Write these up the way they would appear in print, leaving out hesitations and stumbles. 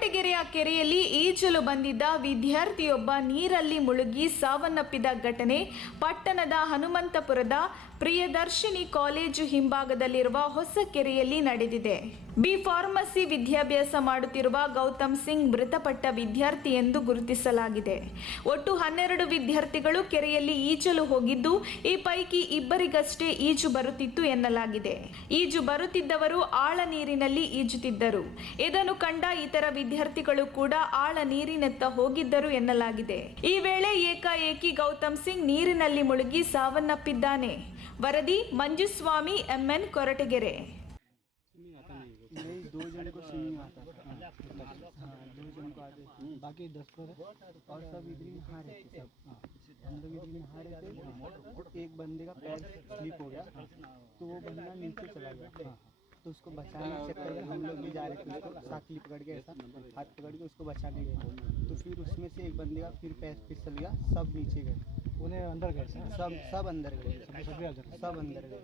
ಕೊರಟಗೆರೆಯ ಕೆರೆಯಲ್ಲಿ ಈಜಲು ಬಂದಿದ್ದ ವಿದ್ಯಾರ್ಥಿಯೊಬ್ಬ ನೀರಲ್ಲಿ ಮುಳುಗಿ ಸಾವನ್ನಪ್ಪಿದ ಘಟನೆ ಪಟ್ಟಣದ ಹನುಮಂತಪುರದ ಪ್ರಿಯದರ್ಶಿನಿ ಕಾಲೇಜು ಹಿಂಭಾಗದಲ್ಲಿರುವ ಹೊಸ ಕೆರೆಯಲ್ಲಿ ನಡೆದಿದೆ. ಬಿ ಫಾರ್ಮಸಿ ವಿದ್ಯಾಭ್ಯಾಸ ಮಾಡುತ್ತಿರುವ ಗೌತಮ್ ಸಿಂಗ್ ಮೃತಪಟ್ಟ ವಿದ್ಯಾರ್ಥಿ ಎಂದು ಗುರುತಿಸಲಾಗಿದೆ. ಒಟ್ಟು 12 ವಿದ್ಯಾರ್ಥಿಗಳು ಕೆರೆಯಲ್ಲಿ ಈಜಲು ಹೋಗಿದ್ದು, ಈ ಪೈಕಿ ಇಬ್ಬರಿಗಷ್ಟೇ ಈಜು ಬರುತ್ತಿತ್ತು ಎನ್ನಲಾಗಿದೆ. ಈಜು ಬರುತ್ತಿದ್ದವರು ಆಳ ನೀರಿನಲ್ಲಿ ಈಜುತ್ತಿದ್ದರು. ಇದನ್ನು ಕಂಡ ಇತರ ವಿದ್ಯಾರ್ಥಿಗಳು ಕೂಡ ಆಳ ನೀರಿನತ್ತ ಹೋಗಿದ್ದರು ಎನ್ನಲಾಗಿದೆ. ಈ ವೇಳೆ ಏಕಾಏಕಿ ಗೌತಮ್ ಸಿಂಗ್ ನೀರಿನಲ್ಲಿ ಮುಳುಗಿ ಸಾವನ್ನಪ್ಪಿದ್ದಾನೆ. ವರದಿ ಮಂಜುಸ್ವಾಮಿ MN ಕೊರಟಗೆರೆ. नहीं, 2 जन को स्विमिंग आता था। हाँ, 2 जन को आते थे, बाकी 10 लोग और सब इधर ही नहा रहे थे। सब हम लोग इधर ही नहा रहे थे। एक बंदे का पैर स्लिप हो गया, तो वो बंदा नीचे चला गया। तो उसको बचाने के चक्कर में हम लोग भी जा रहे थे, उसको साथ पकड़ के ऐसा हाथ पकड़ के उसको बचाने गए। तो फिर उसमें से एक बंदे का फिर पैर फिसल गया, सब नीचे गए। उन्हें अंदर गए सब अंदर गए, सब अंदर गए।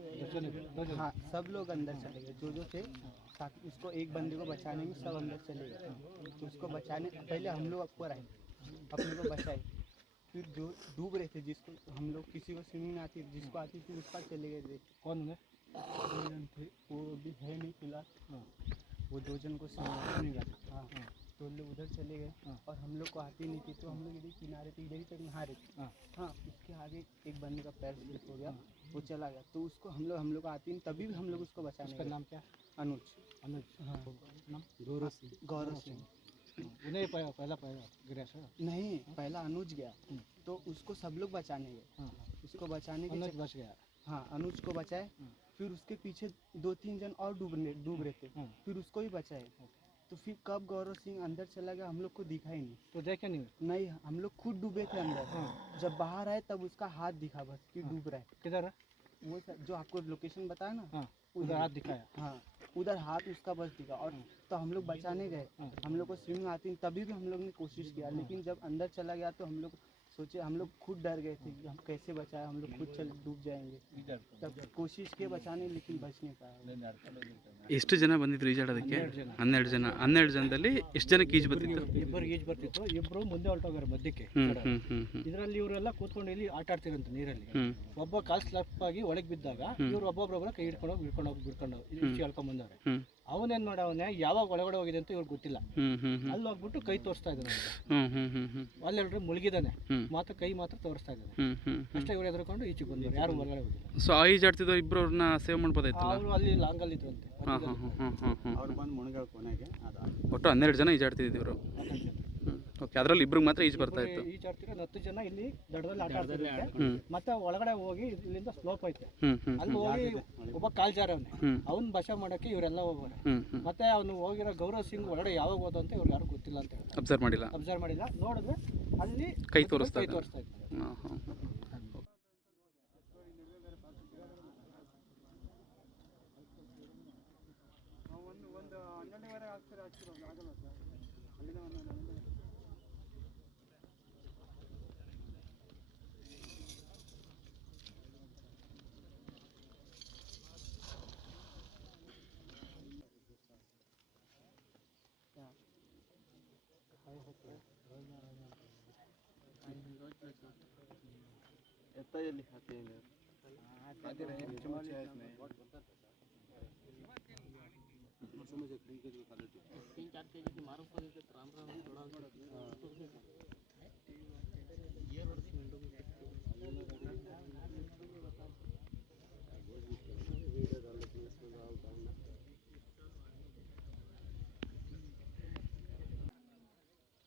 हाँ, सब लोग अंदर चले गए, जो थे ताकि उसको एक बंदे को बचाने में सब अंदर चले गए। तो उसको बचाने पहले हम लोग ऊपर आए, अपने को बचाए। फिर जो डूब रहे थे, जिसको हम लोग किसी को स्विमिंग आती जिसको आती थी उस पर चले गए थे। कौन है? 2 जन थे, वो भी है नहीं फिलहाल। वो 2 जन को स्विमिंग आती। हाँ, तो लोग उधर चले गए और हम लोग को आती नहीं थी, तो हम लोग इधर किनारे पे इधर ही तक नहा रहे थे। हाँ, उसके आगे एक बंदे का पैर स्लिप हो गया, वो चला गया। तो उसको हम लोग को आती नहीं, तभी भी हम लोग उसको बचाने। उसका नाम क्या? अनुज। हाँ, नाम गौरव सिंह। उन्हें पहला गिरा नहीं, पहला अनुज गया, तो उसको सब लोग बचाने गए। उसको बचाने के अनुज बच गया। हाँ, अनुज को बचाए। फिर उसके पीछे 2-3 जन और डूब रहे थे, फिर उसको ही बचाए। तो फिर कब गौरव सिंह अंदर चला गया हम लोग को दिखा ही नहीं। तो देखे नहीं, हम लोग खुद डूबे थे अंदर। जब बाहर आए तब उसका हाथ दिखा बस कि डूब रहा है। किधर है वो जो आपको लोकेशन बताया ना? उधर हाथ दिखाया। हाँ, उधर हाथ उसका बस दिखा। और तो हम लोग बचाने गए, हम लोग को स्विमिंग आती नहीं, तभी भी हम लोग ने कोशिश किया, लेकिन जब अंदर चला गया तो हम लोग सोचे, हम लोग खुद डर गए थे कि हम कैसे बचाए, हम लोग खुद चल डूब जाएंगे। तब कोशिश किए बचाने, लेकिन बच नहीं पाया। ಎಷ್ಟು ಜನ ಬಂದಿದ್ರು ಈಜಾಡೋದಕ್ಕೆ? 12 ಜನ. 12 ಜನದಲ್ಲಿ ಎಷ್ಟು ಜನಕ್ಕೆ ಈಜು ಬರ್ತಿತ್ತು? ಇಬ್ಬರಿಗೆ ಈಜು ಬರ್ತಿತ್ತು, ಇಬ್ಬರು ಮುಂದೆ ಹೊರಟೋಗಾರೆ ಮಧ್ಯಕ್ಕೆ. ಇದರಲ್ಲಿ ಇವರೆಲ್ಲ ಕೂತ್ಕೊಂಡು ಇಲ್ಲಿ ಆಟ ಆಡ್ತಿರಂತ ನೀರಲ್ಲಿ. ಒಬ್ಬ ಕಾಲ್ ಸ್ಲಪ್ ಆಗಿ ಒಳಗೆ ಬಿದ್ದಾಗ ಇವ್ರು ಒಬ್ಬೊಬ್ಬರ ಕೈ ಬಿಡ್ಕೊಂಡು ಈಚೆ ಹೇಳ್ಕೊಂಡ್ ಬಂದವ್ರೆ. ಅವನೇನ್ ಮಾಡವನೆ, ಯಾವಾಗ ಒಳಗಡೆ ಹೋಗಿದೆ ಅಂತ ಇವ್ರಿಗೆ ಗೊತ್ತಿಲ್ಲ. ಅಲ್ಲಿ ಹೋಗ್ಬಿಟ್ಟು ಕೈ ತೋರಿಸ್ತಾ ಇದ್ದಾನೆ, ಅಲ್ಲೆಲ್ರು ಮುಳುಗಿದಾನೆ, ಮಾತ್ರ ಕೈ ಮಾತ್ರ ತೋರಿಸ್ತಾ ಇದ್ದಾನೆ ಅಷ್ಟೇ. ಇವ್ರು ಎದ್ರಕೊಂಡು ಈಚೆಗೆ ಬಂದವ್ರು, ಯಾರು ಹೊರಗಡೆ ಹೋಗಿಲ್ಲ. ಸೊ ಈಜಾಡ್ತಿದ್ರು ಇಬ್ಬರು ಅವ್ರನ್ನ ಸೇವ್ ಮಾಡ್ಬೋದಾಯ್ತಲ್ಲ? ಅವರು ಅಲ್ಲಿ ಲಾಂಗಲ್ಲಿ ಇದ್ರಂತೆ, ಅವ್ರು ಬಂದು ಮುಳುಗಾಳ ಕೊನೆಗೆ ಒಟ್ಟು 12 ಜನ ಈಜಾಡ್ತಿದ್ರು ಇವರು. ಓಕೆ, ಅದರಲ್ಲಿ ಇಬ್ರಿಗೆ ಮಾತ್ರ ಈಜು ಬರ್ತಾ ಇತ್ತು. ಈಜಾಡ್ತಿರೋ 10 ಜನ ಇಲ್ಲಿ ದಡದಲ್ಲಿ ಆಟ ಆಡ್ತಿದ್ದಾರೆ. ಮತ್ತೆ ಒಳಗಡೆ ಹೋಗಿ ಇಲ್ಲಿಂದ ಸ್ಲೋಪ್ ಐತೆ, ಅಲ್ಲಿ ಹೋಗಿ ಒಬ್ಬ ಕಾಲ್ ಜಾರವನೆ, ಅವ್ನ್ ಬಚಾವ್ ಮಾಡಕ್ಕೆ ಇವರೆಲ್ಲ ಹೋಗೋರೆ. ಮತ್ತೆ ಅವನು ಹೋಗಿರೋ ಗೌರವ್ ಸಿಂಗ್ ಒಳಗಡೆ ಯಾವಾಗ ಹೋದ ಅಂತ ಇವ್ರು ಯಾರು ಗೊತ್ತಿಲ್ಲ ಅಂತ ಹೇಳ್ತಾರೆ. ಅಬ್ಸರ್ವ್ ಮಾಡಿಲ್ಲ. ನೋಡಿದ್ರೆ ಅಲ್ಲಿ ಕೈ ತೋರಿಸ್ತಾ ಇದ್ದಾರೆ. ಒಂದು 12:30 ಆಗ್ತಾರೆ ಆಗಲ್ಲ ಸರ್. ಅಲ್ಲಿಂದ एता ये लिखाते हैं आते रहे मुझे है इसमें समझ एक तरीके की क्वालिटी 3-4 केजी की मारो पर एक राम थोड़ा ये वर्ष मिनटों में वीडियो डाल के इसमें डालना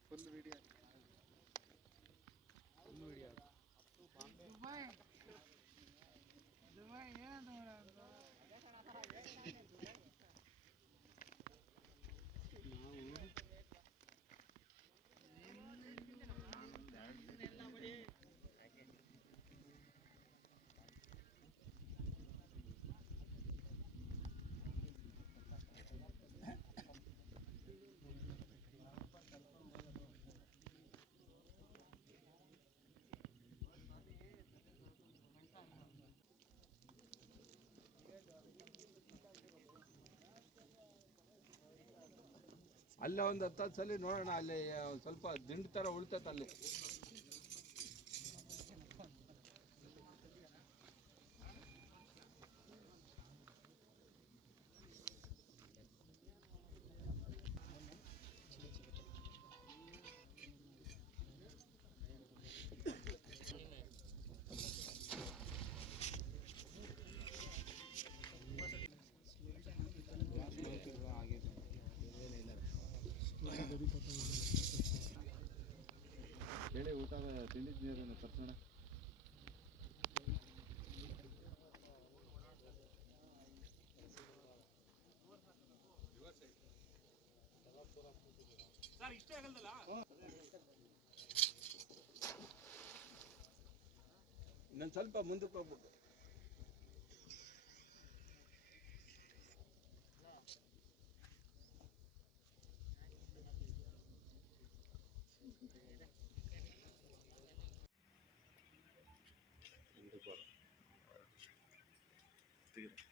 फुल वीडियो दुबई ये ಅಲ್ಲೇ ಒಂದು 10 ಸಲ ನೋಡೋಣ, ಅಲ್ಲಿ ಸ್ವಲ್ಪ ದಿಂಡು ಥರ ಉಳ್ತೈತೆ ಅಲ್ಲಿ. ಹೇಳಿ ಊಟ ತಿಂದಿದ್ದೀರಿ ತರ್ಸೋಣ. ಇನ್ನೊಂದು ಸ್ವಲ್ಪ ಮುಂದಕ್ಕೆ ಹೋಗ್ಬೇಕು. ತೆಗೆದು